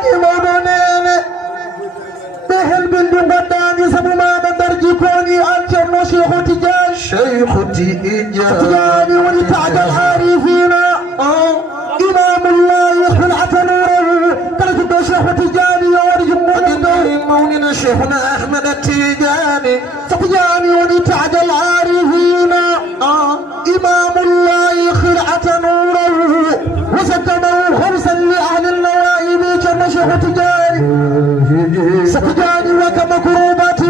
Tijani Maudonene Behel Bildung Badani Sabumada Darjikoni Al-Jarno Sheikh Tijani Sheikh Tijani ولتعد العارفين إمام الله خلعة نوره كانت الشيخ تجاني ورجم مولنا شيخنا أحمد التيجاني تجاني ولتعد العارفين إمام الله خلعة نوره وسكنه خمسا لأهل النوائب كما شيخ تجاني ستجاني وكما كروبات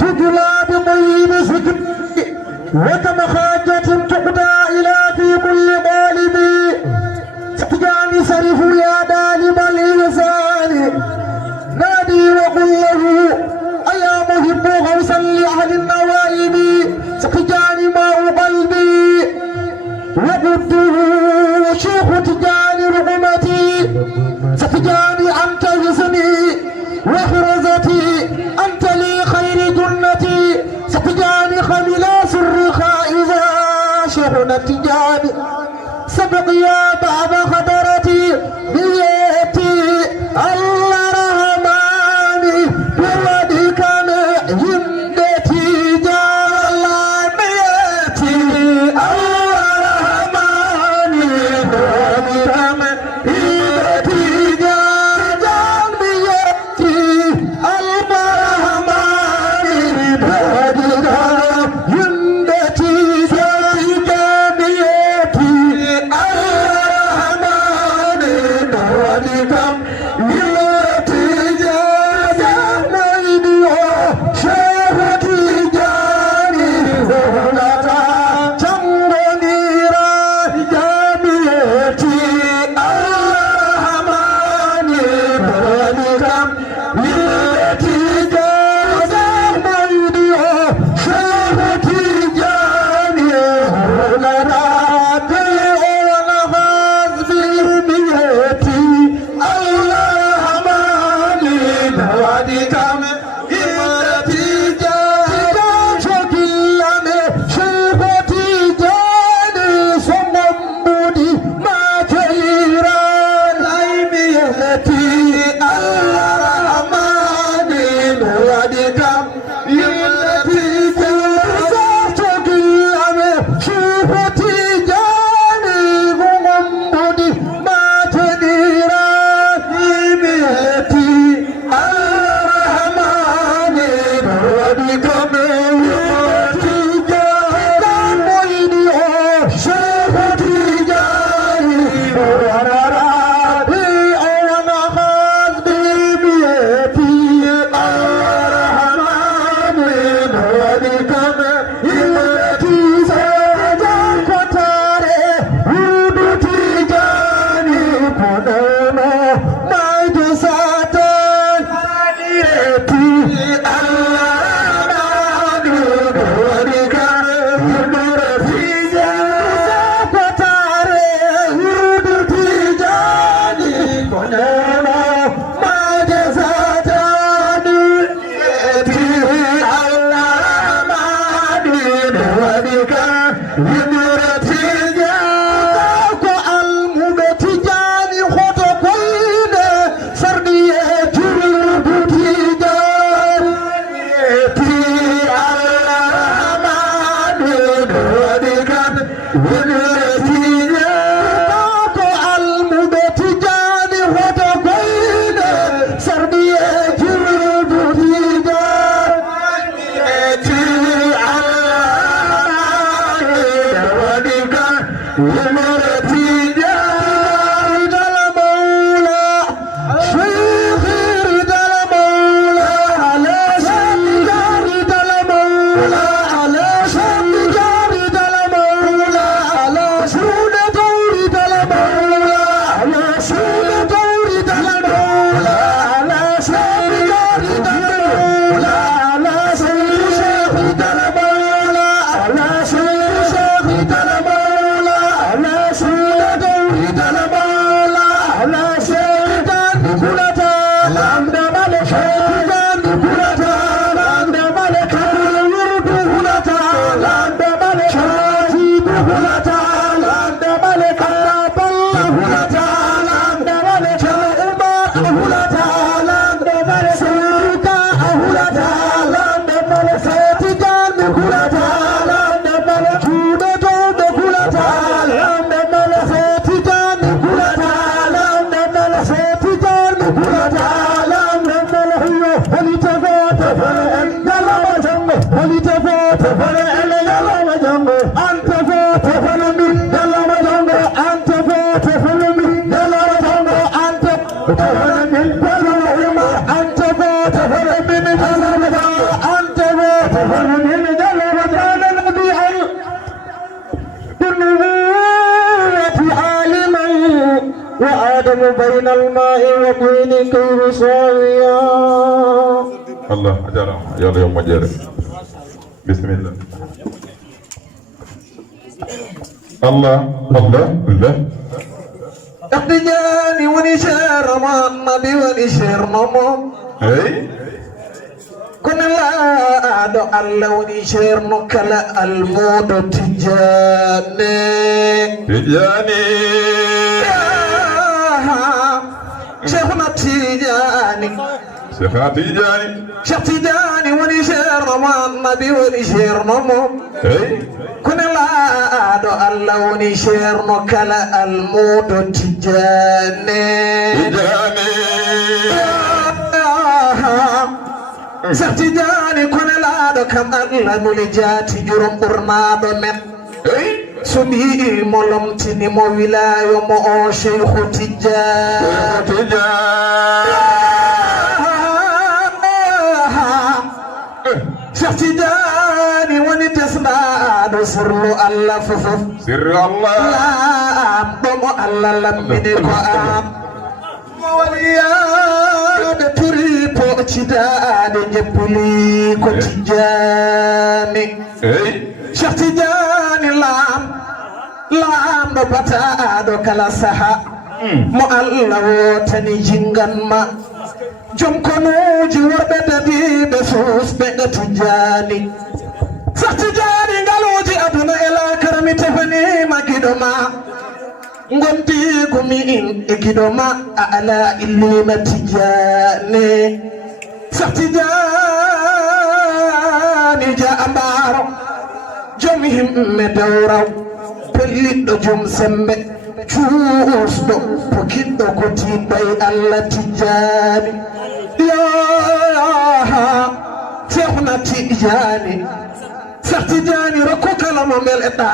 تجلى بطيب سجن وكما حاجة تقضى إلى في كل طالب ستجاني سرف يا دالب الإنسان نادي وقل له أيا محب غوصا لأهل النوائب ستجاني ماء قلبي وقده شيخ تجاني رغمتي ستجاني أنت حسني وخرزتي أنت لي خير جنتي ستجاني خملاس الرخاء إذا شيخنا تجاني سبق يا بعض خطرتي بيتي الله رحماني بودك هندتي جال بيتي الله رحماني بودك هندتي جال بيتي الله رحماني بودك هندتي من الماء وطين كيف صاويا. الله أجرم يلا يوم مجرم. بسم الله. الله الله الله. اقتجاني ونشار مع النبي ونشار ماما. أي. كن لا أدو الله ونشار نكلا الموت تجاني. تجاني. شيخنا تجاني. شيخنا تجاني. شيخ تجاني ونشار مع النبي ونشار ماما. أي. كن لا أدو الله ونشار نكلا الموت تجاني. تجاني. Cheikh Tidiane kono laaɗo kam Allah nuli jaati jurom ɓurnaɗo men so mbi mo lomtini mo wilayo mo o Cheikhu Tidiane. Cheikh Tidiane woni tesnaɗo sirlu Allah fofof. Sirru Allah. Laamɗomo Allah lammini ko am mo waliyaɓe turi poocidaɗe jeppuli ko Tidiane. Cheikh Tidiane laamɗo bataɗo kala saha mo Allah wotani jinganma joom konuji worɓe dadiɓe susɓe ɗo Tidiane. Cheikh Tidiane ngaluji aduna e lakarami tefanima giɗo ma ngondi gumi in e giɗo ma a ala illima Tidiane. Cheikh Tidiane jambaro joom himɓe dawraw pelliɗɗo joom sembe cuusɗo pokiɗɗo ko tiɗɗo e Allah Tidiane. yaha Cheikhna Tidiane. Cheikh Tidiane rokku kala mo meleɗa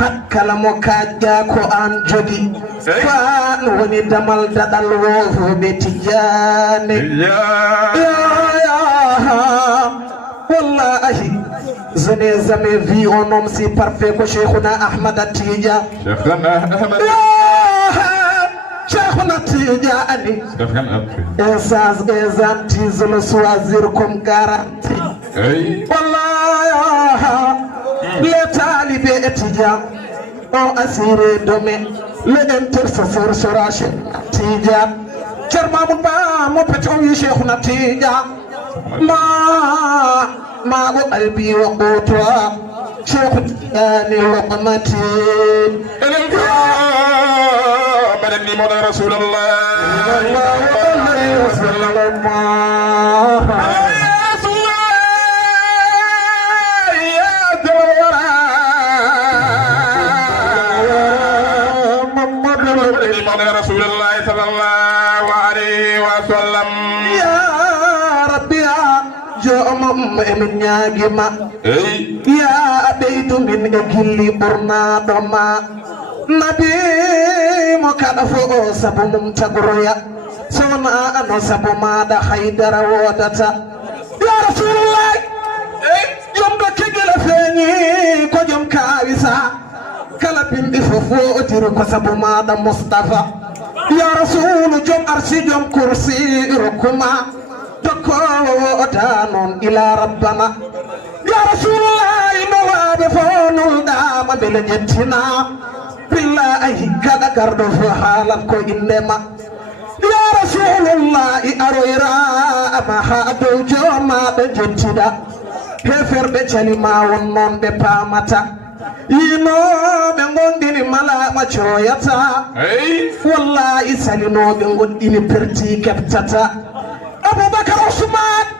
hakkala mo kajja ko an jogi fan woni damal daɗal wofoɓe Tidiane. wallahi je n'ai jamais vu un homme si parfait que Cheikhouna Ahmada Tidiane. Cheikhouna Tidiane. Essence et gentil, je le choisir comme garantie. wallahi les talibés étudiants ont assuré demain l'intercesseur sera Cheikh Tidiane. Thierno Mamoudou Ba mo peto wi Cheikhouna Tidiane ما قلبي وقوتها شيخ Tidiane وقمتي بدني مولى رسول الله صلى الله عليه وسلم. رسول الله صلى الله عليه وسلم. يا ربي يا جوم من ياجما يا بيت من أجلي برنا دما نبي مكانفو سبوم تغريا سونا أنا سبوما دا حيدر ودتا. يا رسول الله يوم بكيجل فيني كجوم كاويسا kala bimɓe fof wotiri ko sabu maɗa Mustafa. Ya rasulu joom arsi joom kursi rokkuma tokkowo woɗa noon ila rabbana. Ya rasulullahi no waɓe fo nulɗama beele jettina billahi gaɗa garɗo fo haalat ko indema. Ya rasulullahi aroyrama ha dow jomaɓe jettiɗa heferɓe calima won noon ɓe pamata yinoɓe gondini malama coyata wallahi salinoɓe goɗɗini perti keɓtata. Aboubacar Ousmane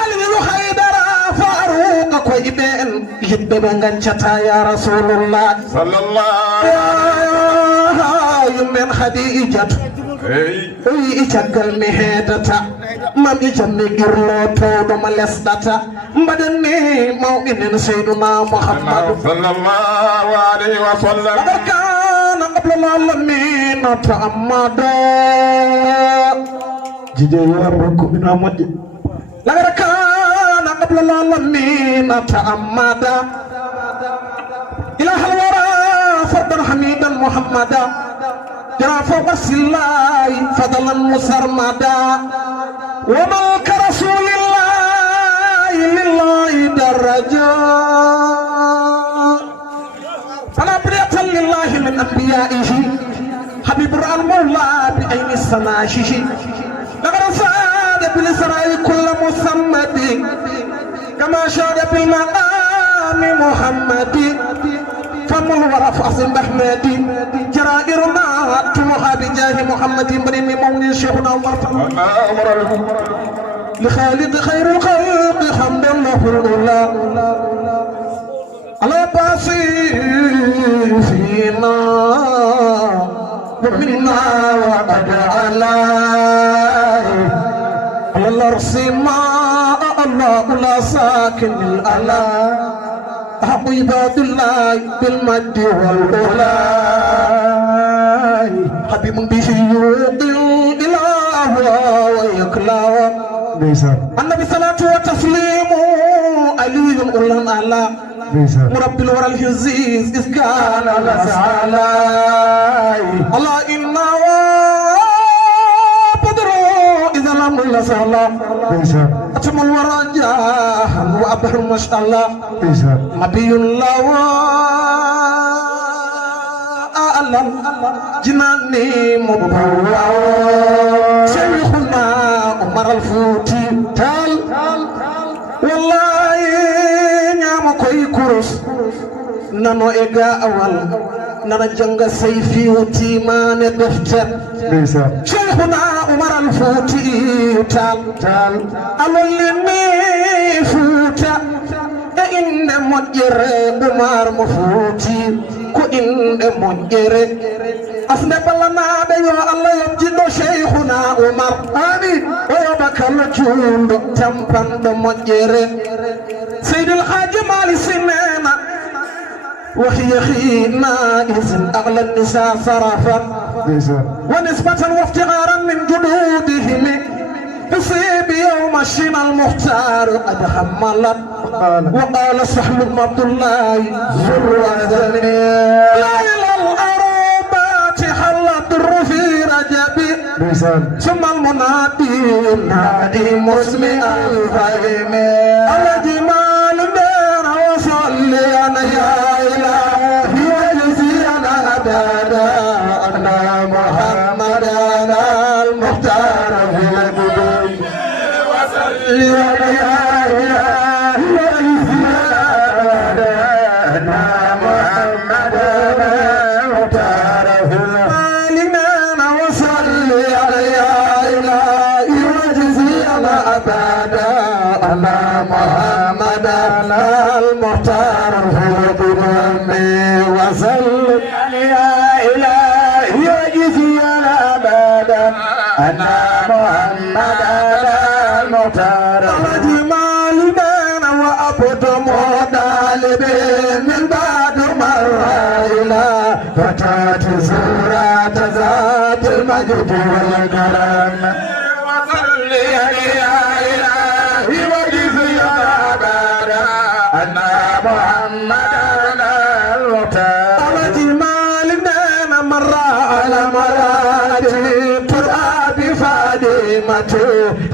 Aliyu Haydara Faruqa koye ɓen yiɗɓe ɓe gancata ya rasulullah sallallahu yummen Khadijatu wi caggal mi heedata mami jammi girlo towɗoma lesɗata mbaɗenni mawɗinen seyduna Muhammadu sallallahu alayhi wa sallam. kana qablal alamin ta'ammada jide warko mina modde lagara kana qablal alamin ta'ammada ila halwara fardan hamidan Muhammada جرى فوق السلاي فضلا مسرمدا وملك رسول الله لله درجة فلا برية لله من أنبيائه حبيب المولى بأين السناشش لقد سعاد بالإسراء كل مسمد كما شاد بالمقام محمد فمن ورف أصل أحمد جرائرنا تمها بجاه محمد بن مولى شيخنا عمر لخالد خير الخلق حمد الله الأولى على باسي فينا ومنا وقد علي على الأرض ما الله لا ساكن الألا أحق عباد الله بالمجد والأولاء حبيب به يوقي الإله ويكلى النبي صلاة وتسليم علي أولا على مربي الورى الهزيز إذ كان لسعلاي الله إنا وبدروا إذا لم لسعلا أتم الورى جاها وأبهر ما شاء الله نبي الله وأعلم جناني مبهورا شيخنا عمر الفوتي تال والله ñama koy kurus nano e ga awal nana janga sayfi timane defter cheikhuna umar al futi tal alolini futa e inde mojjere umar mo futi ko inde mojjere asne ballanaɓe yo allah yobjiɗo cheikhuna umar amin o yobakalla juundo tampanɗo moƴƴere سيد الحاج مالي سنانا وهي خينا إذن أغلى النساء صرفا ونسبة وافتغارا من جدودهم بصيب يوم الشنا المختار قد حملت وقال سحل بن عبد الله زر لا إلى الأروبات حل الضر في رجبي ثم المنادي نادي مسمع الفهم الجمال دار وصلي أنا يا إلهي وجزي أنا أبدا أن محمدا المختار في القلوب وصلي أنا يا إلهي وجزي أنا أبدا أن محمدا المختار في القلوب وصلي على يا إلهي وجزي أنا أبدا أن محمدا المختار في القلوب وصلي على يا إلهي وجزي أنا أبدا أن محمدا المختار الجمال من وأبد مطالب من بعد مرة إلى فتاة زورات ذات المجد والكرم وصلي يا إلهي وجزي أبدا أن محمدا المختار الجمال من مر على مراتب تراب فادمة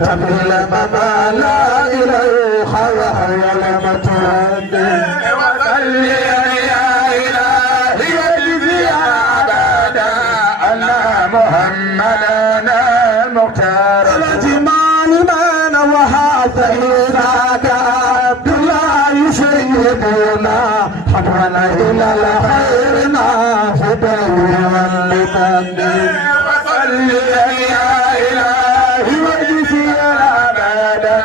تميل ممالا إليه خير المتوب وصلي يا إلهي وجزي أبدا أن محمدا المختار الجمال من وهذا إذاك عبد الله سيدنا حبنا إلى الخير نافذ واللبن وصلي يا إلهي وجزي أبدا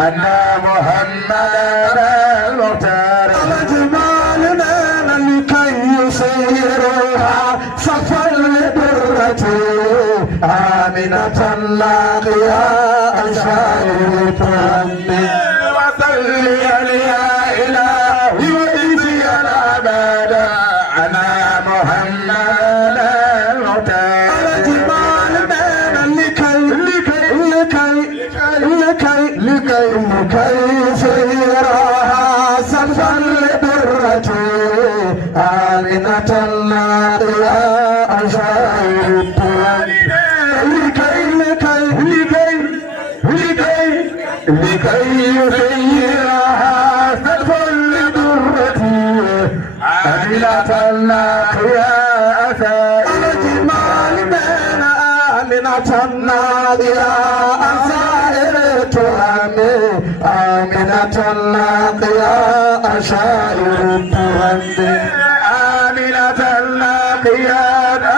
أن محمدا المختار الجمال من لكي يسيرها صفا لدرته آمنة لاقيا أشعر تهمي وصلي يا إلهي وجزي أبدا أنا محمدا المختار الجمال من لكي يسيرها صفا لدرته آمنة لاقيا أشعر لكي يسيرها كل درتي أمينة الناقية الجمال بين آمنة الناقية أسائر تهمي آمنة الناقية أشائر تهمي آمنة الناقية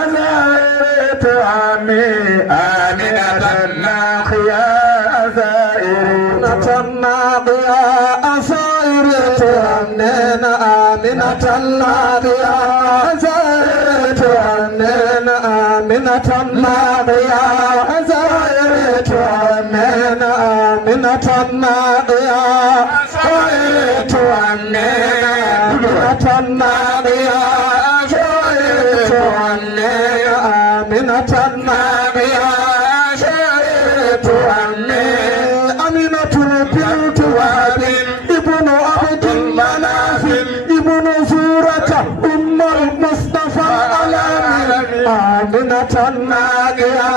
أسائر تهمي آمنة الناقية أسائر الناقية أسائر تهمين آمنة الناقية أسائر تهمين آمنة الناقية أسائر تهمين آمنة الناقية أسائر تهمين آمنة الناقية أسائر تهمين آمنة الناقية أسائر تهمين أمينة بنت وهب ابن عبد المناف ابن زورة أم المصطفى الأمين آمنة الناقية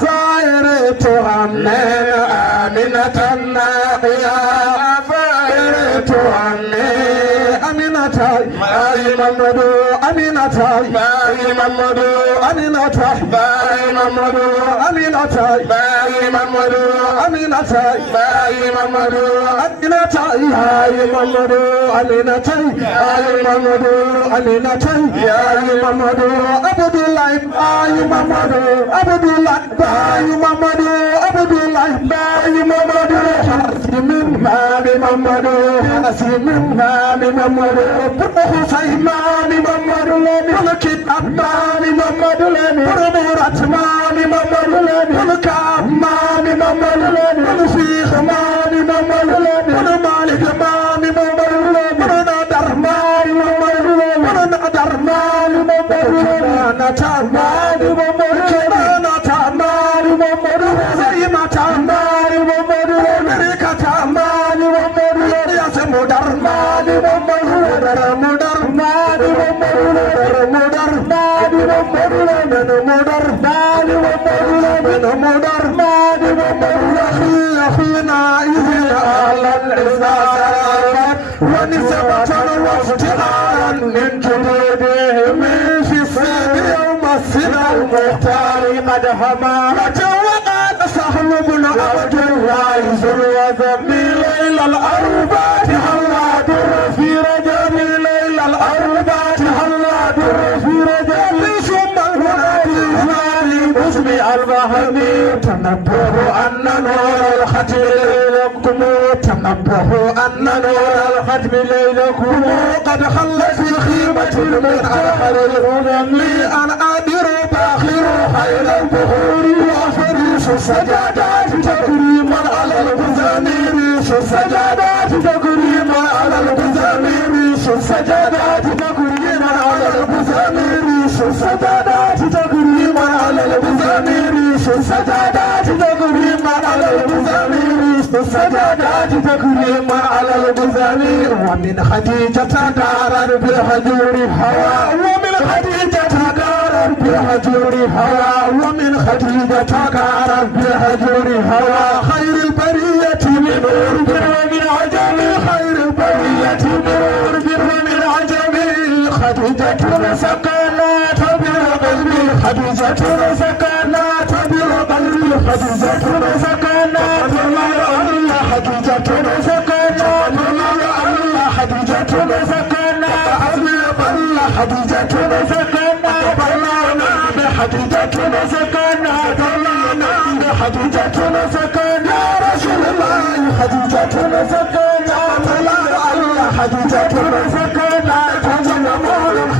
زائر تهمين آمنة الناقية زائر تهمين أمينة باي محمد أمينة باي محمد أمينة باي محمد أمينة باي محمد أمينة باي محمد أمينة باي محمد أمينة باي محمد أمينة باي محمد عبد الله باي محمد عبد الله باي محمد عبد الله باي محمد حسين باي محمد حسين باي محمد حسين باي محمد ملك أباني محمد مرمورة ماني محمد ملك أباني محمد ملفيخ ماني محمد مالك ماني محمد نادر ماني محمد نادر ماني محمد نادر ماني محمد نادر ماني محمد زيمة ماني محمد مريكة ماني محمد ياسم در ماني محمد مدر ماني محمد مدر ماني محمد مدر ماني محمد أخينا إذن على العزاز ونسبة وافتقارا من جدودهم في الصيد يوم السنة المختار قد هما وجوقت سهل بن عبد الرئيس وذبي ليل الأربعة هلا در في رجب ليل الأربعة هلا در في رجب ثم المنادي اسمي الوهمي تنبهوا أن نور الختم ليلكم تنبهوا أن نور الختم ليلكم قد خل في خيمة من آخر الهدى لي أن أدر باخر خير البخور وفريش السجادات تكريما على البزامير السجادات تكريما على البزامير السجادات تكريما على البزامير السجادات تكريما على البزامير السجادات تكريما على البزامير السجادات تكريما على البزامير ومن خديجة دارا بالهجور هوى ومن خديجة دارا بالهجور هوى ومن خديجة دارا بالهجور هوى خير البرية من أربر ومن عجم خير البرية من أربر ومن عجم خديجة سكنات بالقلب خديجة سكنات بالقلب خديجة سكنات الله خديجة سكنات الله خديجة سكنات الله خديجة سكنات الله خديجة سكنات الله خديجة سكنات رسول الله خديجة سكنات الله خديجة سكنات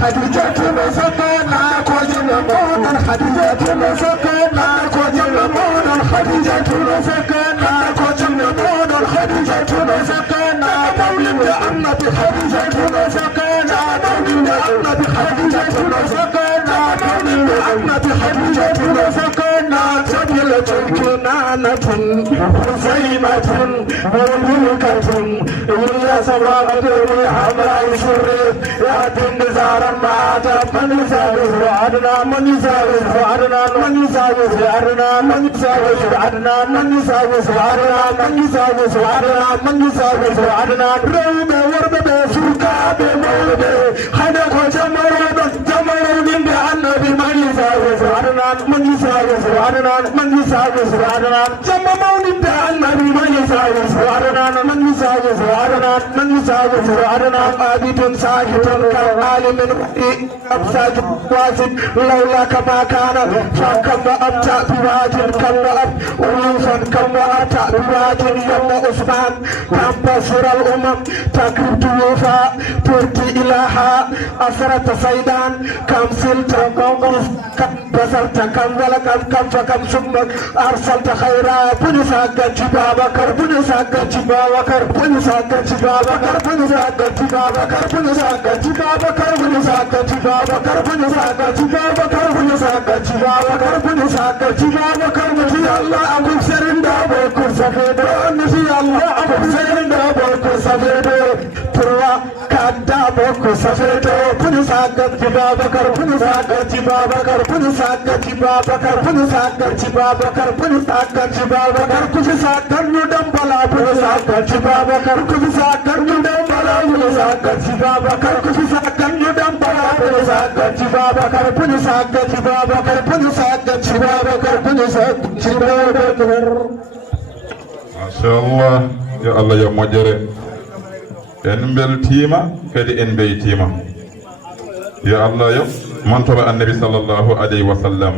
خديجة سكنات وجنبون خديجة سكنات وجنبون خديجة سكنات وجنبون خديجة سكنات مولد أمة خديجة سكنات مولد أمة خديجة سكنات مولد أمة خديجة سكنات سبيلة كنانة حسيمة ملوكة إلا سماء حمراء سر يأتي النزار ما من يساوس عدنا من يساوس عدنا من يساوس عدنا من يساوس عدنا من يساوس عدنا من يساوس عدنا من يساوس عدنا روب ورب سركا بمولد خدق جمرود جمرود بالنبي من يساوس عدنا من يساوس عدنا من يساوس عدنا جمرود بالنبي من يساوس عدنا من يساوس عدنا من يساوس عدنا عابد ساجد كالعالم أبساط واسد لولاك ما كان فكما أبتع بواجه كما أولوسا كما أبتع بواجه يوم عثمان كم بصر الأمم تكرب توفى ترتي إلها أسرة سيدان كم سلت كم بصرت كم ولكم كم فكم ثم أرسلت خيرا بنساك جبابكر بنساك جبابكر بنساك جبابكر بنساك جبابكر بنساك جبابكر بنساك جبابكر بنساك جبابكر بنساك جبابكر بنساك جبابكر نسي الله أبو سرندا بكر سفيد نسي الله أبو سرندا بكر سفيد تروا كادا بكر سفيد بنساك جبابكر بنساك جبابكر بنساك جبابكر بنساك جبابكر بنساك جبابكر بنساك ندم بلا بنساك جبابكر بنساك ندم بلا بنساك جبابكر بنساك ندم بلا بنساك جبابكر بنساك جبابكر بنساك جبابكر بنساك جبابكر ما شاء الله يا الله يا مجرى en beltima kadi en beytima ya Allah yo man toba annabi sallallahu alayhi wa sallam